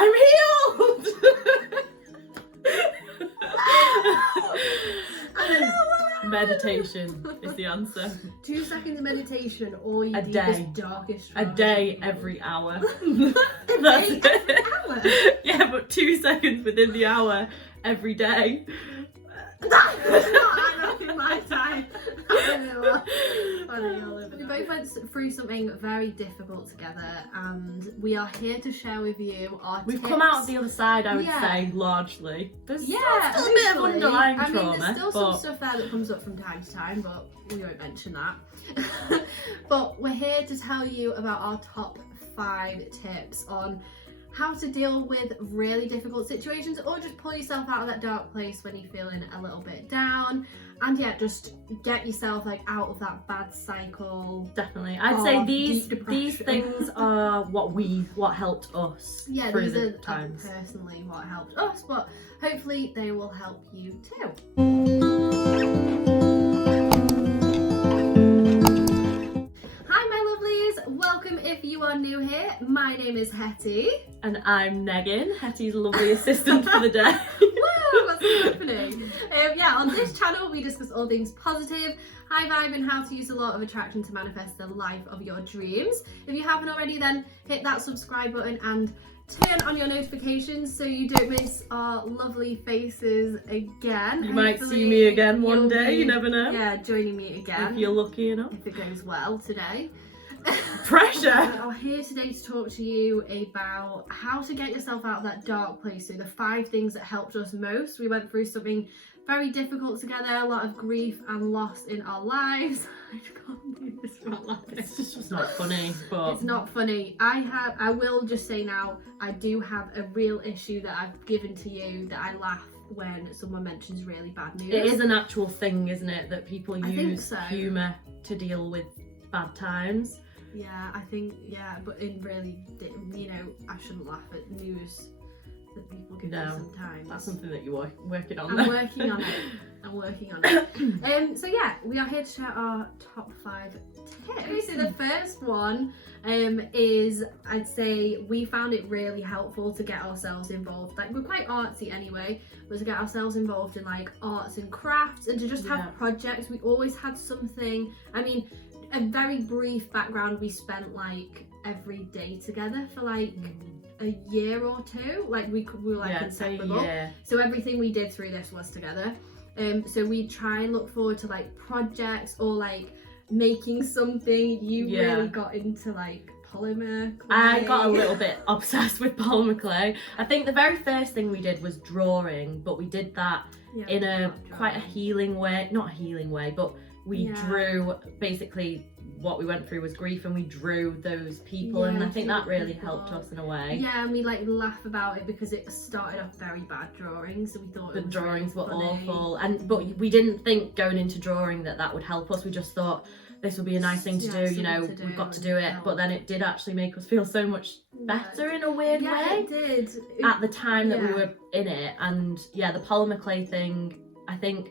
I'm healed! Meditation is the answer. 2 seconds of meditation or your A deepest, day. darkest A trauma. day every hour. A That's day it. every hour? Yeah, but 2 seconds within the hour every day. That's not enough in my time. We both went through something very difficult together, and we are here to share with you our We've tips. come out the other side, I would Yeah. say, largely. There's still Yeah, a bit of hopefully. underlying I mean, trauma. there's still but some stuff there that comes up from time to time, but we won't mention that. But we're here to tell you about our top 5 tips on how to deal with really difficult situations, or just pull yourself out of that dark place when you're feeling a little bit down, and yeah, just get yourself like out of that bad cycle. Definitely. I'd say deep these depression. things are what helped us Yeah, through these the are times. personally what helped us, but hopefully they will help you too. Hi my lovelies, welcome if you are new here. My name is Hetty. And I'm Negin, Hetty's lovely assistant for the day. Woo, what's happening? Yeah, on this channel we discuss all things positive, high vibe, and how to use the law of attraction to manifest the life of your dreams. If you haven't already, then hit that subscribe button and turn on your notifications so you don't miss our lovely faces again. You might see me again one you'll day, be, you never know. Yeah, joining me again. If you're lucky enough. If it goes well today. Pressure! We are here today to talk to you about how to get yourself out of that dark place. So the 5 things that helped us most. We went through something very difficult together, a lot of grief and loss in our lives. I can't do this without laughing. It's just not funny, but It's not funny. I will just say now, I do have a real issue that I've given to you, that I laugh when someone mentions really bad news. it is an actual thing, isn't it, that people I think use so. humour to deal with bad times. Yeah, I think, yeah, but in really, you know, I shouldn't laugh at news that people give me sometimes. That's something that you're working on. I'm working on it. I'm working on it. So yeah, we are here to share our top 5 tips. So the first one is, I'd say we found it really helpful to get ourselves involved. Like, we're quite artsy anyway, but to get ourselves involved in like arts and crafts, and to just have projects. We always had something. I mean, a very brief background, we spent like every day together for like a year or 2. Like we were like inseparable. So everything we did through this was together. So we try and look forward to like projects or like making something. You really got into like polymer clay. I got a little bit obsessed with polymer clay. I think the very first thing we did was drawing, but we did that in a quite a healing way. Not a healing way, but we drew. Basically what we went through was grief, and we drew those people, and I think that really helped us in a way. Yeah, and we like laugh about it because it started off very bad drawings, so we thought the it was drawings really were funny. awful, but we didn't think going into drawing that would help us. We just thought this would be a nice thing to do, you know, we've got to do it. But then it did actually make us feel so much better in a weird way. It did. At the time that we were in it, and the polymer clay thing, I think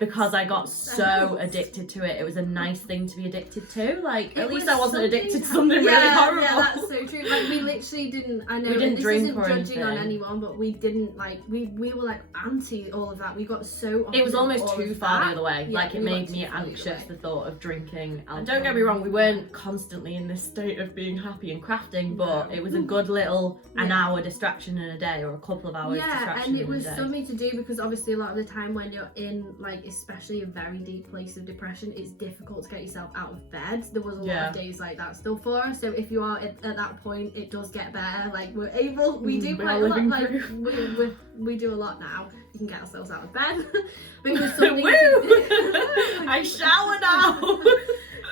because I got so addicted to it, it was a nice thing to be addicted to. Like, at least I wasn't addicted to something really horrible. Yeah, that's so true. Like, we literally didn't, I know we didn't this drink isn't or judging on anything. anyone, but we didn't like, we were like anti all of that. We got so it was almost all too of far that. the other way. Yeah, Like, it we made got me too far the other anxious, way. the thought of drinking. And don't get me wrong, we weren't constantly in this state of being happy and crafting, but it was a good little an hour distraction in a day, or a couple of hours distraction and it in a was day. something to do, because obviously a lot of the time when you're in like especially a very deep place of depression, it's difficult to get yourself out of bed. There was a lot of days like that still for us, so if you are at that point, it does get better. Like, we're able, we do quite a lot, like we do a lot now. We can get ourselves out of bed. But it was something I shower now.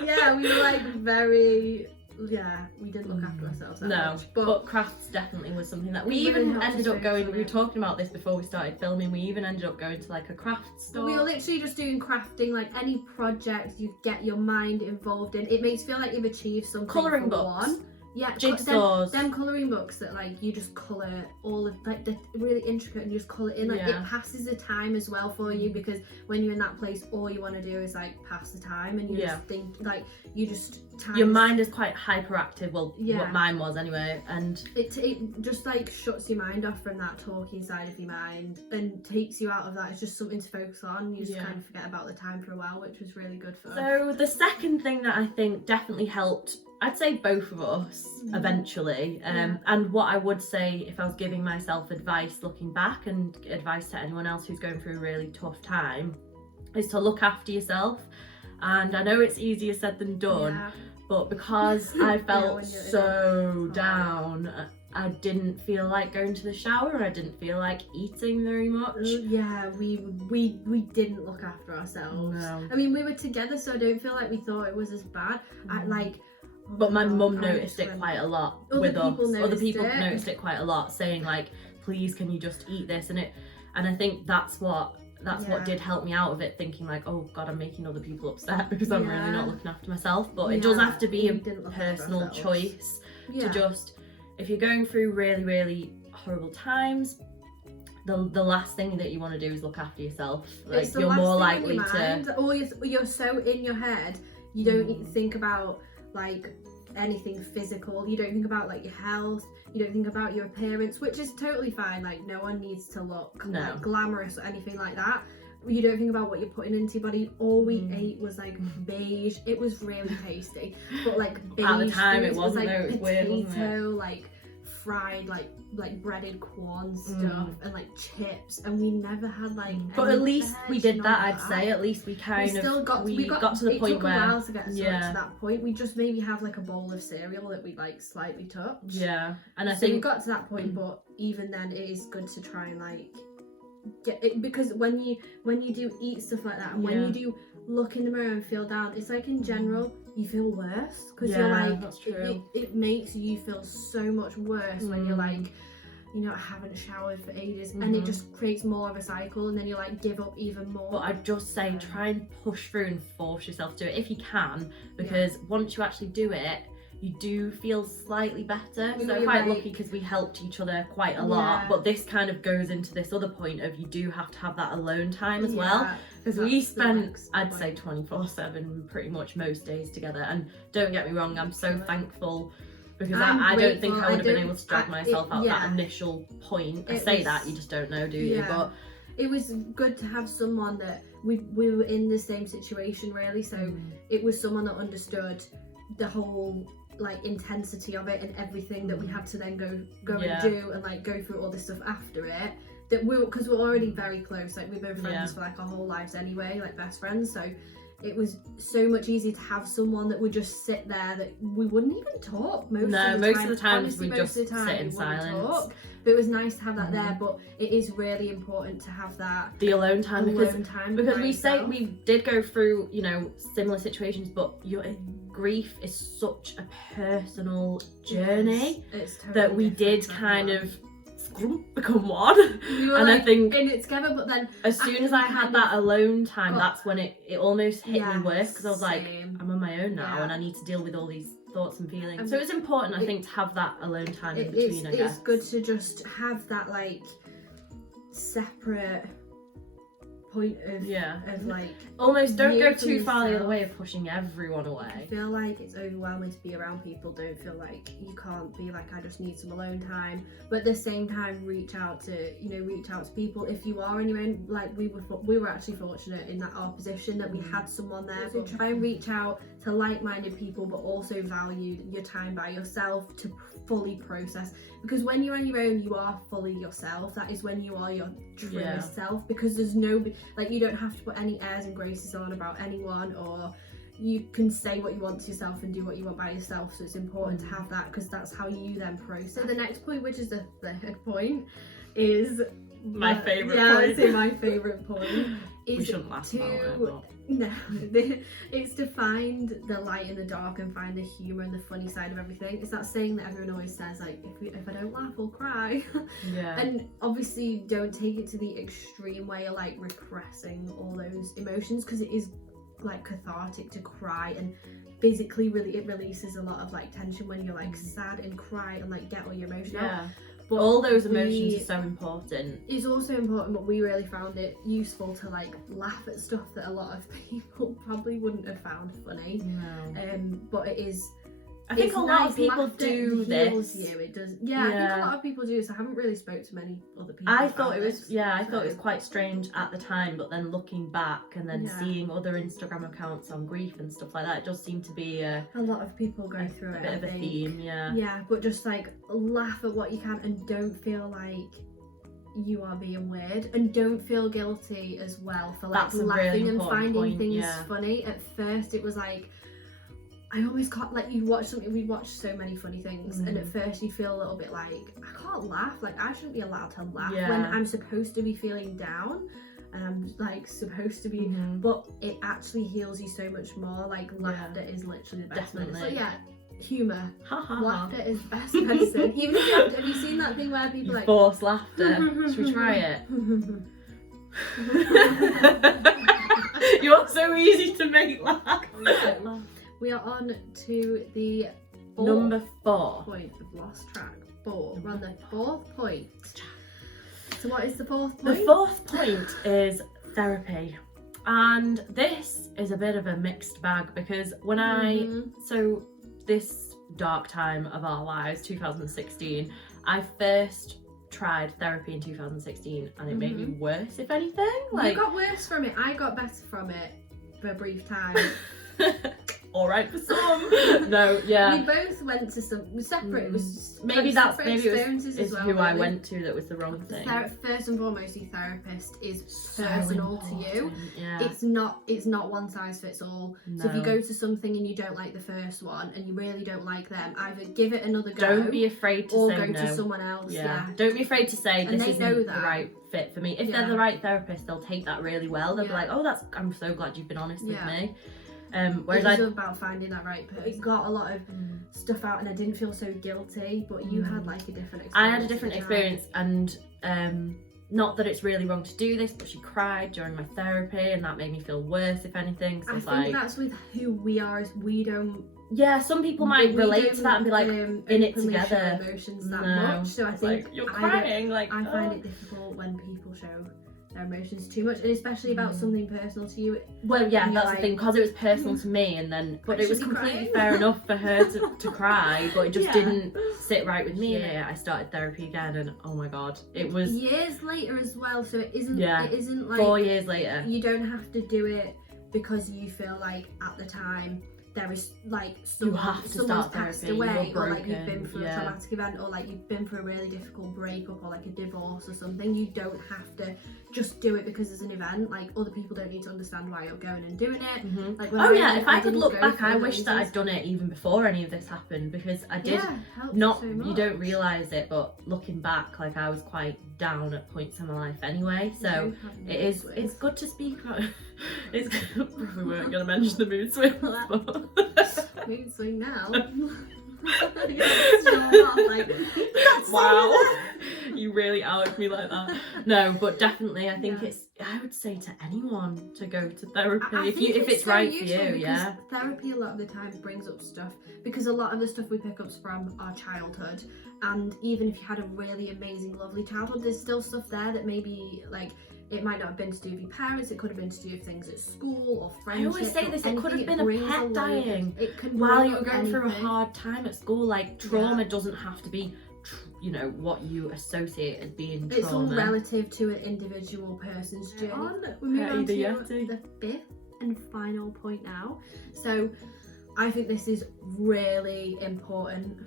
Yeah, we were like very, we didn't look after ourselves that much. But crafts definitely was something that we really even helped ended us up going, focus on we were it. talking about this before we started filming, we even ended up going to like a craft store. We were literally just doing crafting, like any project you get your mind involved in. It makes you feel like you've achieved something. Colouring for books. One. jigsaws. Them colouring books that like you just colour all of like they're really intricate and you just colour in, like it passes the time as well for you, because when you're in that place all you want to do is like pass the time, and you just think like you just your mind is quite hyperactive, what mine was anyway, and it just like shuts your mind off from that talking side of your mind and takes you out of that. It's just something to focus on. You just kind of forget about the time for a while, which was really good for us. So the second thing that I think definitely helped, I'd say both of us eventually, and what I would say if I was giving myself advice looking back, and advice to anyone else who's going through a really tough time, is to look after yourself. And I know it's easier said than done, but because I felt so down, I didn't feel like going to the shower, I didn't feel like eating very much. Yeah, we didn't look after ourselves. No. I mean, we were together, so I don't feel like we thought it was as bad. But my mum noticed it quite a lot with us. Other people noticed it quite a lot, saying like, please can you just eat this, and I think that's what did help me out of it, thinking like, oh god, I'm making other people upset because I'm really not looking after myself. But it does have to be a personal choice to just, if you're going through really, really horrible times, the last thing that you want to do is look after yourself. Like you're more likely to, or you're so in your head, you don't think about like anything physical. You don't think about like your health. You don't think about your appearance, which is totally fine. Like no one needs to look like glamorous or anything like that. You don't think about what you're putting into your body. All we ate was like beige. It was really tasty, but like beige at the time it was wasn't. like It was potato, weird, wasn't it? like fried, like breaded corn stuff and like chips, and we never had like. But at least we did that. I'd say at least we got to the point where it took a while to get to that point. We just maybe have like a bowl of cereal that we like slightly touch. Yeah, and I so think we got to that point, but even then, it is good to try and like get it, because when you do eat stuff like that, and when you do look in the mirror and feel down, it's like in general you feel worse, because you're like, that's true. It makes you feel so much worse when you're like, you know, I haven't showered for ages, and it just creates more of a cycle, and then you like give up even more. But I'd just say try and push through and force yourself to do it if you can, because once you actually do it, you do feel slightly better. So we're quite lucky because we helped each other quite a lot. But this kind of goes into this other point of you do have to have that alone time as well. Because we spent, I'd say 24/7 pretty much most days together. And don't get me wrong, I'm so thankful, because I don't think I would have been able to drag myself out that initial point. I say that, you just don't know, do you? But it was good to have someone that we were in the same situation really. So it was someone that understood the whole like intensity of it and everything that we had to then go and do, and like go through all this stuff after it, that because we're already very close, like we've been friends for like our whole lives anyway, like best friends, so it was so much easier to have someone that would just sit there, that we wouldn't even talk most of the time. Honestly, we'd just sit in silence. But it was nice to have that there, but it is really important to have that the alone time, because we did go through, you know, similar situations, but your grief is such a personal journey that we did kind of become one. And I think in it together, but then as soon as I had that alone time, that's when it almost hit me worse, because I was like, I'm on my own now and I need to deal with all these thoughts and feelings. So it's important, I think, to have that alone time in between. I guess it's good to just have that like separate point of like almost don't go too far the other way of pushing everyone away. I feel like it's overwhelming to be around people. Don't feel like you can't be like, I just need some alone time, but at the same time reach out to people if you are on your own. Like we were actually fortunate in that our position that we had someone there. So try and reach out to like-minded people, but also value your time by yourself to fully process, because when you're on your own you are fully yourself. That is when you are your truest self, because there's no like, you don't have to put any airs and graces on about anyone, or you can say what you want to yourself and do what you want by yourself. So it's important to have that, because that's how you then process. So the next point, which is the third point, is my favourite point. I'd say my favourite point is we shouldn't laugh about it, but... No, it's to find the light in the dark and find the humour and the funny side of everything. It's that saying that everyone always says, like, if I don't laugh, I'll cry. And obviously don't take it to the extreme way of like repressing all those emotions, because it is like cathartic to cry, and physically really it releases a lot of like tension when you're like sad and cry and like get all your emotions out. But all those emotions are so important. It's also important, but we really found it useful to like laugh at stuff that a lot of people probably wouldn't have found funny. No. But it is. I think a lot of people do this. It does. Yeah, I think a lot of people do this. I haven't really spoke to many other people. I thought it was I thought it was quite strange at the time, but then looking back and then seeing other Instagram accounts on grief and stuff like that, it does seem to be a lot of people go through a bit of a theme. Yeah, but just like laugh at what you can and don't feel like you are being weird, and don't feel guilty as well for like laughing really and finding things yeah. funny. At first it was like, I always can't, like, you'd watch something, we'd watch so many funny things, and at first you'd feel a little bit like, I can't laugh, like I shouldn't be allowed to laugh when I'm supposed to be feeling down, and I'm like supposed to be, but it actually heals you so much more. Like laughter is literally the best medicine. So yeah, humour, laughter is best medicine. Even if have you seen that thing where people like force laughter? Should we try it? You're so easy to make laugh. We are on to the number 4 point. We've lost track. 4. We're on the 4th point. So what is the 4th point? The 4th point is therapy. And this is a bit of a mixed bag, because when so this dark time of our lives, 2016, I first tried therapy in 2016 and it made me worse, if anything. Like, you got worse from it. I got better from it for a brief time. All right for some. No, yeah. We both went to some separate. It was maybe it was well, who really. I went to that was the wrong thing. First and foremost, your therapist is personal to you. Yeah. It's not one size fits all. No. So if you go to something and you don't like the first one and you really don't like them, either give it another go. Don't be afraid to or say go no. to someone else. Yeah. Don't be afraid to say And this isn't the that. right fit for me. If they're the right therapist, they'll take that really well. They'll be like, oh, I'm so glad you've been honest with me. Whereas it was about finding that right person. It got a lot of stuff out and I didn't feel so guilty, but you had like a different experience. I had a different experience, and not that it's really wrong to do this, but she cried during my therapy and that made me feel worse, if anything. So I think that's with who we are, is we don't. Yeah, some people might relate to that and be like, in it together. Emotions that much. So I think like, you're crying. I find it difficult when people show their emotions too much, and especially about something personal to you. Well, yeah, that's the thing, because it was personal to me, and then but it was completely fair enough for her to cry, but it just didn't sit right with me. I started therapy again, and oh my god, it was years later as well. So it isn't like 4 years later. You don't have to do it because you feel like at the time there is like someone's passed away, or like you've been through a traumatic event, or like you've been through a really difficult breakup, or like a divorce or something. You don't have to just do it because there's an event. Like, other people don't need to understand why you're going and doing it. Like, if I could look back, I wish that I'd done it even before any of this happened, because I did not. So you don't realise it, but looking back, like I was quite down at points in my life anyway. So it's good to speak about. It's we weren't going to mention the mood swings, but mood swing now. Wow, you really outed me like that. No, but definitely, I think I would say to anyone to go to therapy if it's so right for you. Yeah, therapy a lot of the time brings up stuff, because a lot of the stuff we pick up is from our childhood, and even if you had a really amazing, lovely childhood, there's still stuff there that maybe like. It might not have been to do with your parents, it could have been to do with things at school or friendships. I always say this, it could have been a pet dying while you were going through a hard time at school. Like, trauma doesn't have to be, what you associate as being trauma. It's all relative to an individual person's journey. We move on to the 5th and final point now. So, I think this is really important.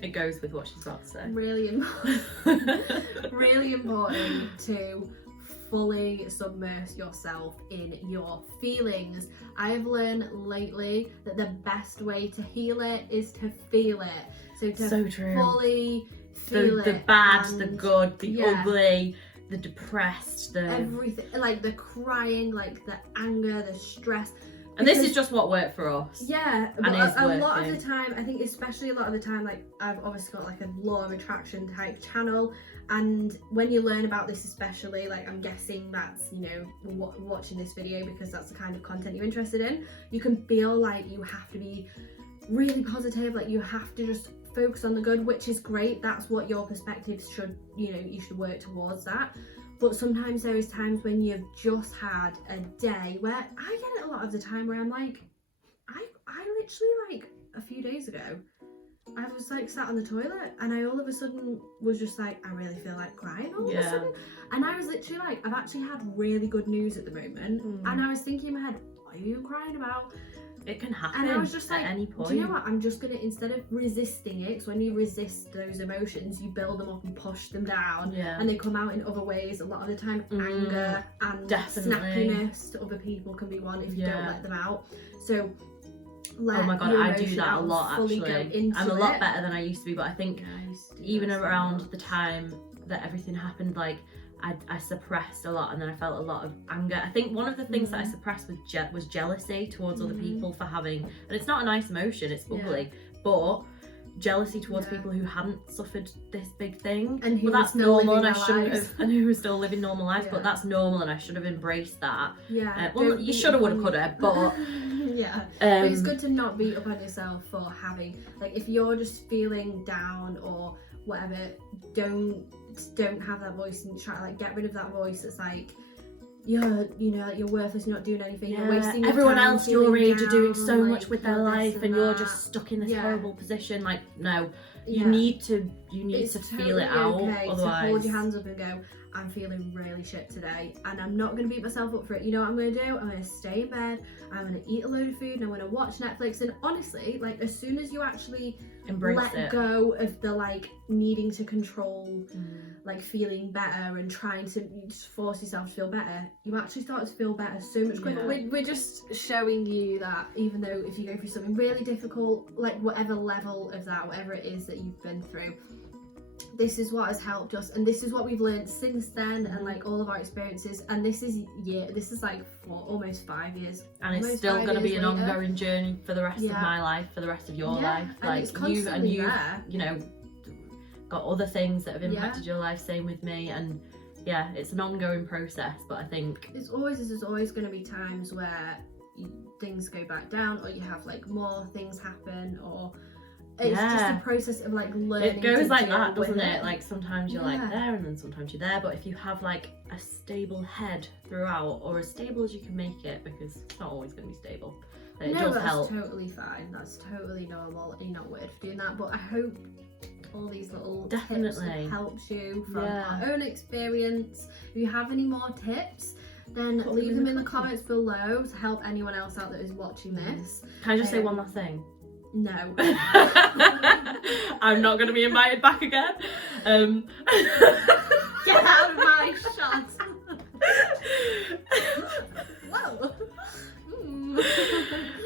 It goes with what she's about to say. Really important to fully submerge yourself in your feelings. I have learned lately that the best way to heal it is to feel it. So to fully feel it. The bad, the good, the ugly, the depressed, the everything, like the crying, like the anger, the stress. And this is just what worked for us. Yeah, but a lot of the time, I think especially a lot of the time, like I've obviously got like a law of attraction type channel, and when you learn about this especially, like I'm guessing that's, you know, watching this video because that's the kind of content you're interested in, you can feel like you have to be really positive, like you have to just focus on the good, which is great. That's what your perspective should, you know, you should work towards that. But sometimes there is times when you've just had a day where I get it a lot of the time where I'm like, I literally, like a few days ago, I was like sat on the toilet and I all of a sudden was just like, I really feel like crying all of a sudden. And I was literally like, I've actually had really good news at the moment. And I was thinking in my head, what are you crying about? It can happen and I was just like, at any point. Do you know what? I'm just gonna, instead of resisting it, because when you resist those emotions, you build them up and push them down, and they come out in other ways. A lot of the time, anger and snappiness to other people can be one if you don't let them out. So, oh my god, I do that a lot actually. I'm a lot better than I used to be, but I think even around the time that everything happened, like I suppressed a lot, and then I felt a lot of anger. I think one of the things that I suppressed was jealousy towards other people for having, and it's not a nice emotion, it's ugly, but jealousy towards people who hadn't suffered this big thing, and well, that's normal, and I shouldn't have, and who were still living normal lives, but that's normal, and I should have embraced that. Well, you should have, would have, could have, but but it's good to not beat up on yourself for having, like, if you're just feeling down or whatever, don't have that voice, and try to like get rid of that voice that's like, you're worthless, you're not doing anything, you're wasting your everyone time, else your age are doing so like, much with their life, and you're just stuck in this horrible position. Like, no, you need to feel it out. Otherwise, to hold your hands up and go, I'm feeling really shit today, and I'm not going to beat myself up for it. You know what I'm going to do? I'm going to stay in bed, I'm going to eat a load of food, and I'm going to watch Netflix. And honestly, like, as soon as you actually let go of the like needing to control, like feeling better and trying to just force yourself to feel better, you actually start to feel better so much quicker. We're just showing you that even though if you go through something really difficult, like whatever level of that, whatever it is that you've been through, this is what has helped us, and this is what we've learned since then, and like all of our experiences. And this is like almost 5 years, and it's still going to be an ongoing journey for the rest of my life, for the rest of your life. Like, you've you know, got other things that have impacted your life, same with me, and it's an ongoing process. But I think there's always going to be times where things go back down, or you have like more things happen, or it's just a process of like learning. It goes like that, doesn't it? Like, sometimes you're like there, and then sometimes you're there. But if you have like a stable head throughout, or as stable as you can make it, because it's not always going to be stable, it does help. That's totally fine. That's totally normal. You're not weird for doing that. But I hope all these little tips have helped you from our own experience. If you have any more tips, then leave them in the comments below to help anyone else out that is watching this. Can I just say one last thing? No. I'm not going to be invited back again. Get out of my shot. Whoa.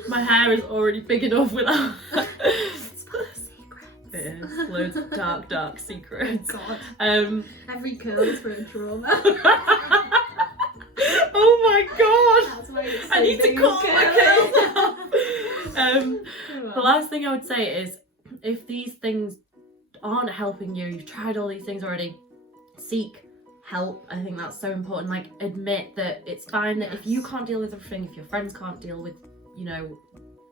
My hair is already big enough without. It's full of secrets. It is. Loads of dark secrets. Oh God. Every curl is for a trauma. Oh my god! That's why it's so I need to call my curls up. The last thing I would say is, if these things aren't helping you, you've tried all these things already, seek help. I think that's so important. Like, admit that it's fine that if you can't deal with everything, if your friends can't deal with, you know,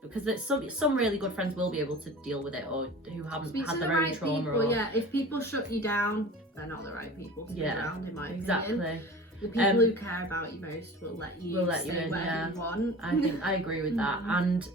because there's some really good friends will be able to deal with it, or who haven't had their own trauma. People, if people shut you down, they're not the right people to be around, in my opinion. The people who care about you most will let you stay in, wherever you want. I agree with that. And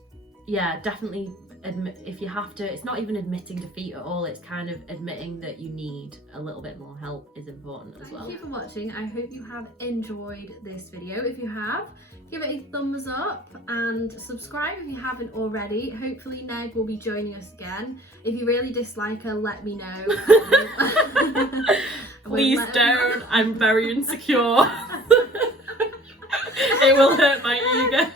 definitely admit, if you have to, it's not even admitting defeat at all, it's kind of admitting that you need a little bit more help is important as well. Thank you for watching. I hope you have enjoyed this video. If you have, give it a thumbs up and subscribe if you haven't already. Hopefully Neg will be joining us again. If you really dislike her, let me know. Please don't. I'm very insecure. It will hurt my ego.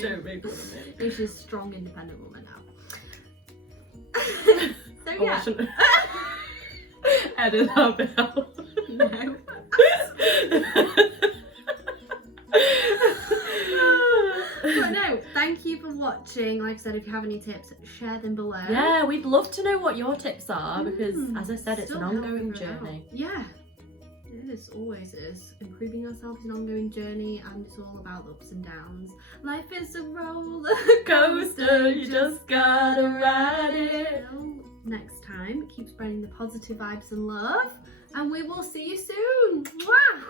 Don't make fun of me. She's a strong, independent woman now. So Edit that bit out. No. watching. Like I said, if you have any tips, share them below. Yeah, we'd love to know what your tips are because, as I said, it's an ongoing journey. Yeah, it is, always is. Improving ourselves is an ongoing journey, and it's all about the ups and downs. Life is a roller coaster, you just gotta ride it. Until next time, keep spreading the positive vibes and love, and we will see you soon. Mwah!